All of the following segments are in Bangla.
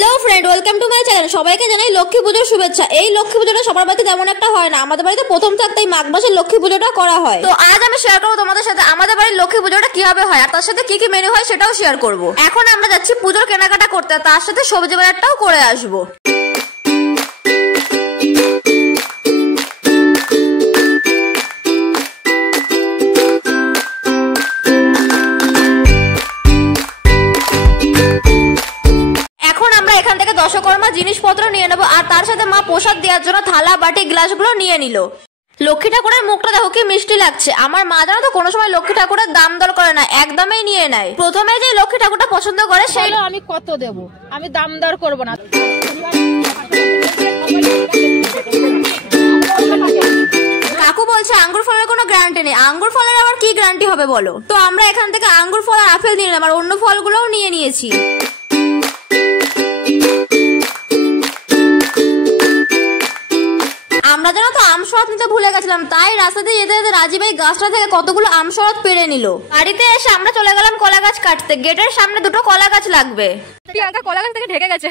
Hello friend, welcome to my channel. সবাইকে জানাই লক্ষ্মী পুজোর শুভেচ্ছা। এই লক্ষ্মী পুজোটা সবার বাড়িতে তেমন একটা হয় না, আমাদের বাড়িতে প্রথম থাকতেই মাঘ মাসের লক্ষ্মী পুজোটা করা হয়। তো আজ আমি শেয়ার করবো তোমাদের সাথে আমাদের বাড়ির লক্ষ্মী পুজোটা কিভাবে হয় আর তার সাথে কি কি মেনু হয় সেটাও শেয়ার করবো। এখন আমরা যাচ্ছি পুজোর কেনাকাটা করতে, তার সাথে সবজি বাজারটাও করে আসবো। এখান থেকে দশকর্মা জিনিসপত্র নিয়ে নেবো আর তার সাথে মা প্রসাদ দেওয়ার জন্য থালা বাটি গ্লাসগুলো নিয়ে নিল। লক্ষ্মী ঠাকুরের মুখটা দেখো কি মিষ্টি লাগছে। আমার মা জানো তো কোনো সময় লক্ষ্মী ঠাকুরের দাম দর করে না, একদমই নিয়ে নেয়। প্রথমে যে লক্ষ্মী ঠাকুরটা পছন্দ করে সেই আমি কত দেব, আমি দাম দর করবো না। কাকু বলছে আঙ্গুর ফলের কোনো গ্যারান্টি নেই। আঙ্গুর ফলের আবার কি গ্যারান্টি হবে বলো? তো আমরা এখান থেকে আঙ্গুর ফল আর আপেল নিয়ে নিলাম আর অন্য ফলগুলোও নিয়ে নিয়েছি। আমরা জানো তো আমসরাত নিতে ভুলে গেছিলাম, তাই রাস্তা দিয়ে যেতে যেতে রাজীব ভাই গাছটা থেকে কতগুলো আমসরাত পেরে নিল। বাড়িতে এসে আমরা চলে গেলাম কলা গাছ কাটতে। গেটের সামনে দুটো কলা গাছ লাগবে। প্রিয়াঙ্কা কলা গাছ থেকে ঢেকে গেছে।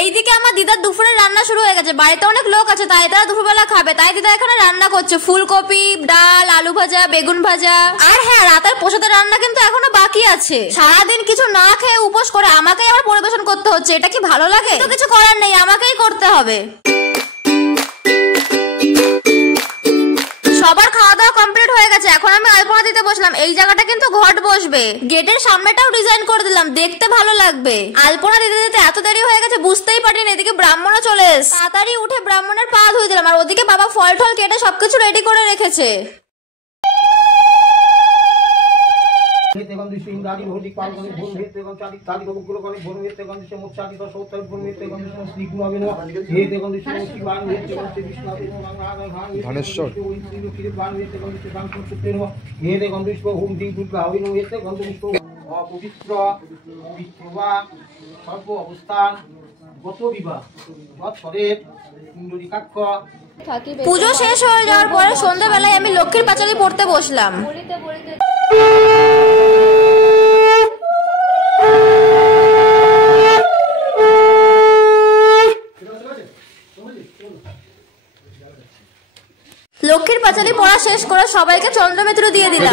এইদিকে আমার দিদার দুপুরে রান্না শুরু হয়ে গেছে। বাড়িতে অনেক লোক আছে তাই তারা দুপুরবেলা খাবে, তাই দিদা এখানে রান্না করছে ফুলকপি, ডাল, আলু ভাজা, বেগুন ভাজা। আর হ্যাঁ, রাতের প্রসাদের রান্না কিন্তু এখনো বাকি আছে। সারাদিন কিছু না খেয়ে উপোস করে আমাকেই আবার পরিবেশন করতে হচ্ছে, এটা কি ভালো লাগে? তো কিছু করার নেই, আমাকেই করতে হবে। সবার খাওয়া দাওয়া কমপ্লিট হয়ে গেছে, এখন আমি আলপনা দিতে বসলাম। এই জায়গাটা কিন্তু ঘট বসবে। গেটের সামনেটাও ডিজাইন করে দিলাম, দেখতে ভালো লাগবে। আলপনা দিতে দিতে এত দেরি হয়ে গেছে বুঝতেই পারিনি। এদিকে ব্রাহ্মণও চলে এসেছে। তাড়াতাড়ি উঠে ব্রাহ্মণের পা ধুয়ে দিলাম আর ওদিকে বাবা ফল টল কেটে সবকিছু রেডি করে রেখেছে। পুজো শেষ হয়ে যাওয়ার পরে সন্ধ্যাবেলায় আমি লক্ষ্মীর পাঁচালী পড়তে বসলাম। লক্ষ্মীর পাঁচালী পড়া শেষ করে সবাইকে চন্দ্রমিত্র দিয়ে দিলাম।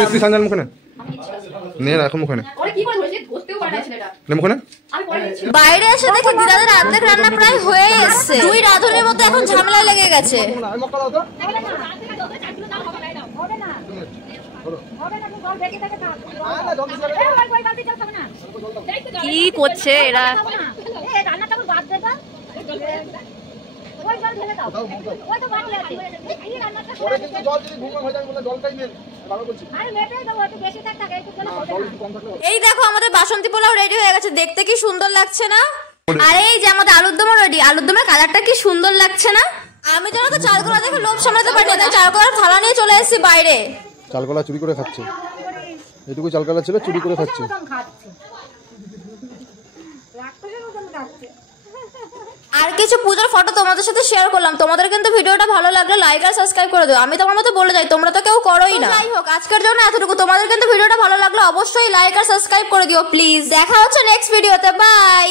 বাইরে এসে দেখি দিদাদের অর্ধেক রান্না প্রায় হয়ে এসছে। দুই রাঁধুনির মধ্যে এখন ঝামেলা লেগে গেছে। কি করছে এরা? এই দেখো আমাদের বাসন্তী পোলাও রেডি হয়ে গেছে, দেখতে কি সুন্দর লাগছে না? আর এই যে আমাদের আলুর দমও রেডি। আলুর দমের কালারটা কি সুন্দর লাগছে না? আমি জানো তো চালকলা দেখে লোভ সামলাতে পারি না, চালকলার থালা নিয়ে চলে এসেছি বাইরে। চালকলা চুরি করে খাচ্ছে, এটুকু চালকলা ছিল চুরি করে খাচ্ছে। আর কিছু পূজার ফটো তোমাদের সাথে শেয়ার করলাম। তোমাদের কিন্তু ভিডিওটা ভালো লাগলে লাইক আর সাবস্ক্রাইব করে দিও। আমি তোমার মতো বলে যাই, তোমরা তো কেউ করোই না। যাই হোক, আজকের জন্য এতটুকু। তোমাদের কিন্তু ভিডিওটা ভালো লাগলে অবশ্যই লাইক আর সাবস্ক্রাইব করে দিও প্লিজ। দেখা হচ্ছে নেক্সট ভিডিওতে, বাই।